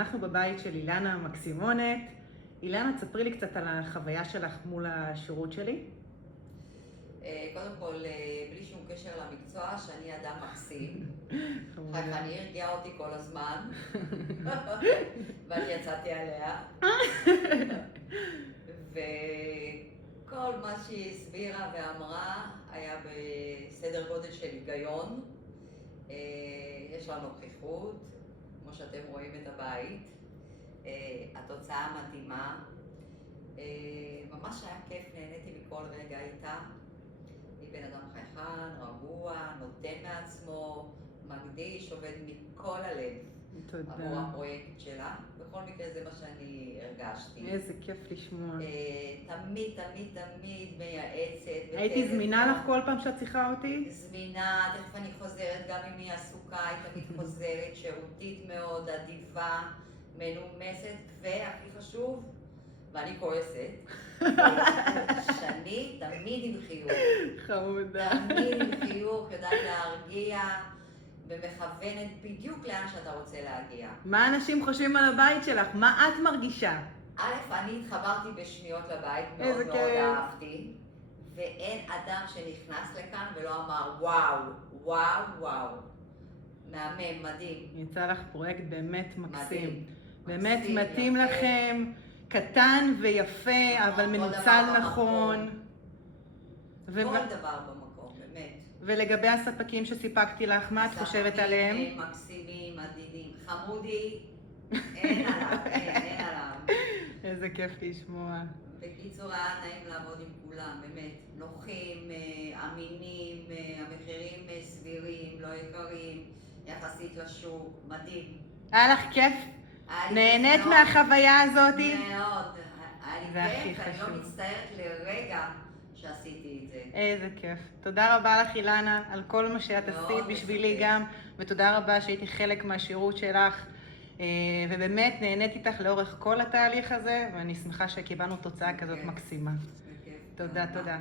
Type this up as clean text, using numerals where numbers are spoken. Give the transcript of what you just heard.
אנחנו בבית של אילנה המקסימונת. אילנה, תספרי לי קצת על החוויה שלך מול השירות שלי. קודם כל, בלי שום קשר למקצוע, שאני אדם מקסים. חייכני הרגיעה אותי כל הזמן, ואני יצאתי עליה. וכל מה שהיא הסבירה ואמרה היה בסדר גודל של היגיון. יש לה נוכחות, כמו שאתם רואים את הבית. התוצאה מדהימה. ממש היה כיף, נהניתי מכל רגע איתה. היא בן אדם חייכן, רגוע, נותן מעצמו, מקדיש, עובד מכל הלב. תודה. עבור הפרויקט שלה. בכל מקרה זה מה שאני הרגשתי. איזה כיף לשמוע. תמיד מייעצת. הייתי זמינה לך כל פעם שאת צריכה אותי? זמינה, תכף אני חוזרת, גם אם היא עסוקה, היא תמיד חוזרת, שירותית מאוד, אדיבה, מנומסת, והכי חשוב, ואני כועסת, שאני תמיד עם חיוך. חמודה. תמיד עם חיוך, יודעת להרגיע, ומכוונת בדיוק לאן שאתה רוצה להגיע. מה אנשים חושבים על הבית שלך? מה את מרגישה? אני התחברתי בשניות לבית, מאוד איזה מאוד כיף. אהבתי, ואין אדם שנכנס לכאן ולא אמר וואו. מהמם, מדהים. יצא לך פרויקט באמת מקסים. מדהים. באמת מקסים, מתאים יפה. לכם, קטן ויפה, נכון, אבל כל מנוצל דבר נכון. כל דבר במקום, באמת. ולגבי הספקים שסיפקתי לך, מה את חושבת עליהם? הספקים מקסימים, עדינים, חמודי, אין עליו. איזה כיף לשמוע. בקיצור, היה נעים לעבוד עם כולם, באמת. נוחים, אמינים, המחירים סבירים, לא יקרים, יחסית לשוק, מדהים. היה לך כיף? היה לי נהנית כיף מאוד. מהחוויה הזאת? מאוד. היה זה הכי לי כיף, אני חשוב. לא מצטערת לרגע שעשיתי את זה. איזה כיף. תודה רבה לך אילנה על כל מה שאת מאוד עשית בשבילי מספק. גם, ותודה רבה שהייתי חלק מהשירות שלך, ובאמת נהנית איתך לאורך כל התהליך הזה, ואני שמחה שקיבלנו תוצאה כזאת בכיף. מקסימה. בכיף. תודה.